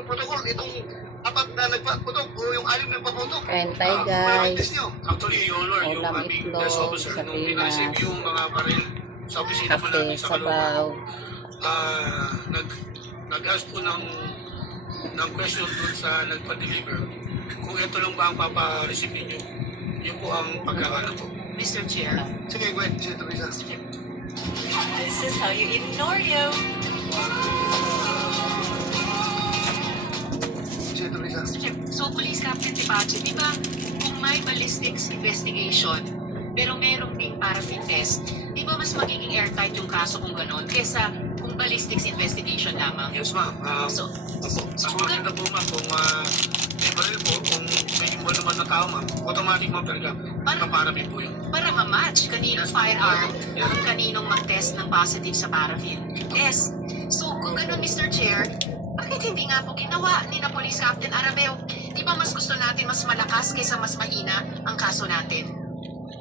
ng protocol, itong apat na nagpaputok o yung alim na nagpaputok. Kain tayo, guys. Actually, Your Honor, yung Ulam, aming itlog, desk officer, nung sardinas, pinareceive yung mga baril sa opisina po kape, namin sa sabaw. Caloocan, nag-ask po ng question dun sa nagpa-deliver. Kung ito lang ba ang papa-receive ninyo, yun po ang pagkakala po. Mr. Chair, Sige, go ahead, Senator Risa. this is how you eat an Oreo. Senator Risa. Mr. Chair, so Police Captain Tipache, di ba kung may ballistics investigation, pero merong ding paraffin test, di ba mas magiging airtight yung kaso kung gano'n kesa kung ballistics investigation lamang? Yes, ma'am. So, Mas maganda po, ma'am, kung may baril po, kung may iba naman na tao, ma'am, automatic, ma'am, talaga, paparapin po yun. para ma-match kaninong firearm kung kaninong mag-test ng positive sa paraffin. Yes. So, kung ganun, Mr. Chair, bakit hindi nga po ginawa ni na Police Captain Arabeo? Di ba mas gusto natin mas malakas kaysa mas mahina ang kaso natin?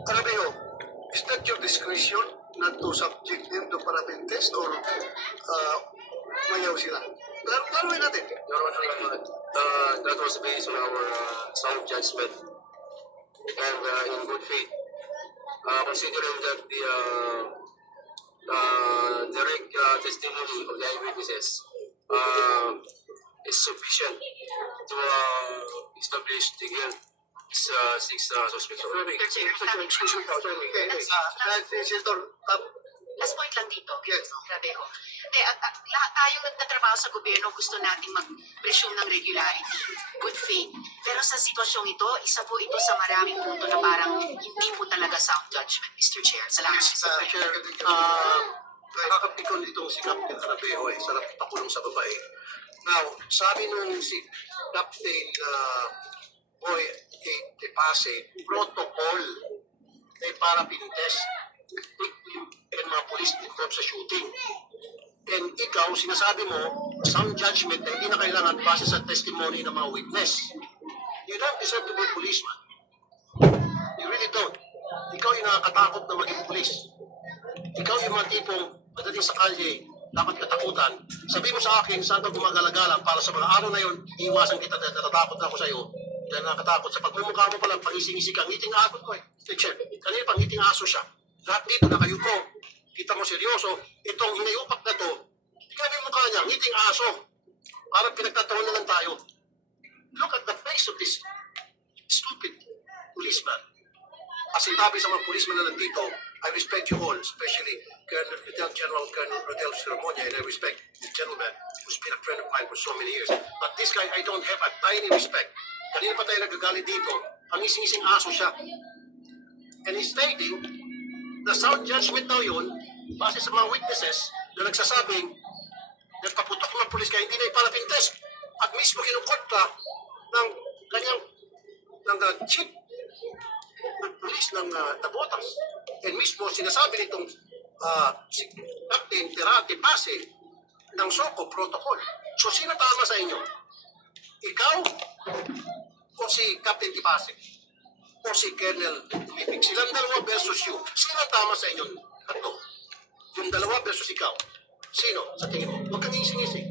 Arabeo, is that your discretion not to subject them to paraffin test or mayaw sila? Klaruhin natin. Your Honor, that was based on our sound judgment and in good faith. Considering that the direct testimony of the eyewitnesses is sufficient to establish the guilt of six suspects. Mr. Chair, Excuse me, Senator, last point lang dito. Yes. Arabeo. Lahat tayong nagtatrabaho sa gobyerno gusto nating mag-presume ng regularity, good faith. Pero sa sitwasyong ito, isa po ito sa maraming punto na parang hindi po talaga sound judgment, Mr. Chair. Salamat. Chair, nakakapikon dito si Captain Arabeo sarap pakulong sa babae. Now, sabi nung si Captain Boy Tepase, protocol ay paraffin test and mga police involved sa shooting. And ikaw, sinasabi mo, sound judgment na hindi na kailangan base sa testimony ng mga witness. You don't deserve to be a policeman. You really don't. Ikaw yung nakakatakot na maging police. Ikaw yung mga tipong pagdating sa kalye, dapat katakutan. Sabi mo sa akin, saan ka gumagalagala para sa mga araw na yun, iiwasan kita, natatakot na ako sa iyo. Dahil nakakatakot. Sa pagmumukha mo pa lang, pangising-ising ka, ngiting agot ko Teacher, kanina pang ngiting aso siya. Lahat dito nakayuko. Kita mo seryoso, itong hinayupak na to, tingnan yung mukha niya, ngiting aso. Parang pinagtataon na lang tayo. Look at the face of this stupid policeman. As sinabi sa mga policeman na nandito, I respect you all, especially Lieutenant General Colonel Rodel Ceremonia, and I respect this gentleman who's been a friend of mine for so many years. But this guy, I don't have a tiny respect. Kanina pa tayo nagagalit dito, ang ising-ising aso siya. And he's stating, na sound judgment daw yun, base sa mga witnesses na nagsasabing, nagpaputok ng polis kaya hindi na iparaffin test. At mismo kinukontra ng kanyang chief ng polis ng Tabotas. And mismo sinasabi nitong si Captain Tepase ng SOCO protocol. So sino tama sa inyo? Ikaw o si Captain Tepase? O si Colonel Tumipig? Silang dalawa versus you. Sino tama sa inyo? Tatlo. Yung dalawa versus ikaw. Sino sa tingin mo? Huwag kang ising-ising.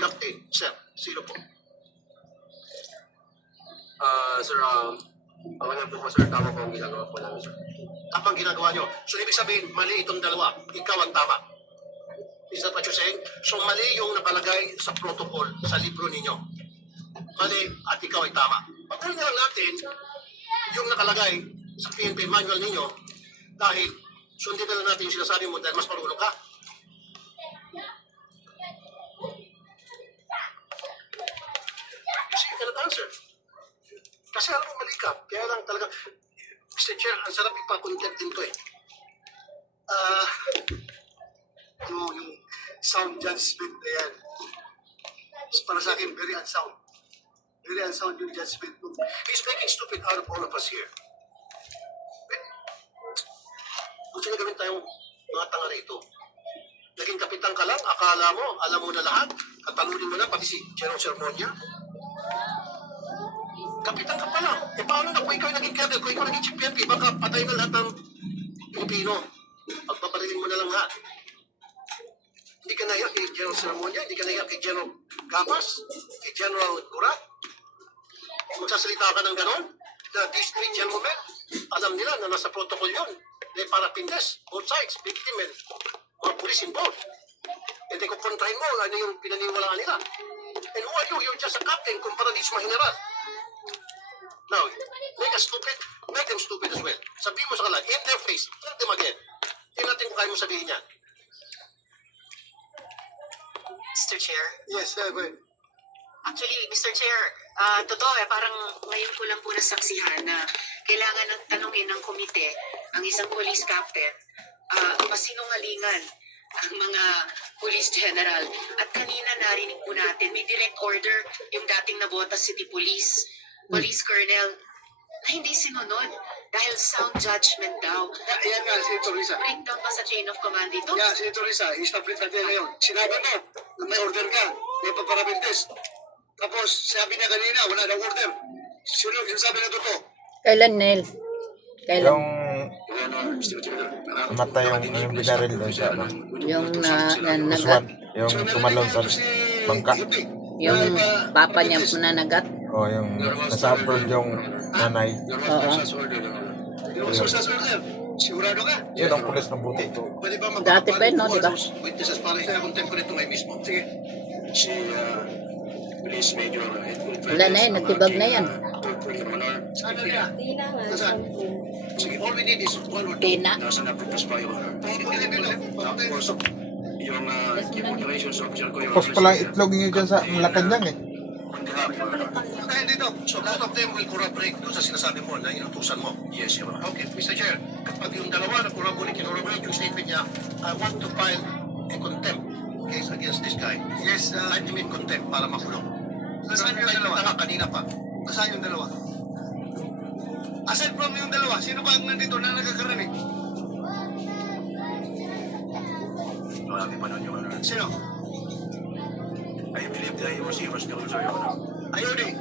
Captain, sir, sino po? Sir, ako na po sir, tama po ang ginagawa po namin, sir. Tama ang ginagawa nyo. So, ibig sabihin, mali itong dalawa. Ikaw ang tama. Is that what you're saying? So, mali yung nakalagay sa protocol sa libro ninyo. Mali at ikaw ay tama. Pagkain na lang natin yung nakalagay sa PNP manual ninyo dahil sundin na lang natin yung sinasabi mo dahil mas marunong ka. You see, you cannot answer. Kasi alam mo, mali ka. Kaya lang talaga, Mr. Chair, ang sarap ipa-content din to yung sound judgment na yan. Para sa akin, very unsound. Very unsound yung judgment mo. He's making stupid out of all of us here. Gusto niya gawin tayong mga tanga rito. Naging kapitan ka lang, akala mo, alam mo na lahat, katalunin mo na, pati si General Sermonia. Kapitan ka pa lang. E paano na kung ikaw naging colonel, kung ikaw naging chief PNP, baka patay na lahat ng Pilipino. Pagpaparilin mo na lang lahat. Hindi ka nahiya kay General Sermonia, hindi ka nahiya kay General Gamas, kay General Gurat. Magsasalita ka ng ganon, na these three gentlemen, alam nila na nasa protocol yun. They para pindes, both sides, victim and mga police involved. And then kung kontrahin mo, ano yung pinaniwalaan nila. And who are you? You're just a captain kumpara di sa general. Now, make them stupid as well. Sabihin mo sa kanila, in their face, tell them again. Tingnan natin kung kaya mo sabihin yan. Mr. Chair. Yes, go ahead. Actually, Mr. Chair, totoo parang ngayon ko lang po nasaksihan na kailangan ng tanungin ng komite ang isang police captain, masinungalingan ang mga police general. At kanina narinig po natin, may direct order yung dating Navotas City Police Colonel na hindi sinunod dahil sound judgment daw. Yan nga, Senator Risa. Breakdown pa sa chain of command dito. Yeah, Senator Risa, i-stop na ngayon. Sinabi mo na may order ka, may paparabintes. Tapos, sabi niya kanina, wala nang order. Sino sabi na totoo? Kailan, Nel? Kailan? Yung namatay yung binaril doon sa ano, Yung Uswan, yung tumalon sa bangka. yung papa niya po nanagat. O yung nasa abroad yung nanay. Oo. Source order. Sigurado ka? Yun ang pulis ng buti. Pwede ba Dati pa yun, no, di ba? Witnesses para sa contemporary ngayon mismo. Sige. Wala na yan, nagtibag na yan. Saan na niya? Nasaan? Sige, all we need is one or two. Tina. Tapos pala itlog nyo dyan sa Malacanang eh. Dahil dito, so both of them will corroborate doon sa sinasabi mo na inutusan mo. Yes, Your Honor. Okay, Mr. Chair, kapag yung dalawa na corroborate yung statement niya, I want to file a contempt case against this guy. Yes, I mean contempt para makulong. Nasaan yung dalawa? Kanina pa. Nasaan yung dalawa? Aside from yung dalawa, sino ba ang nandito na nagkakarinig? Marami pa nun, Your Honor. Sino? I believe that he was the officer, Your Honor. Ayun eh.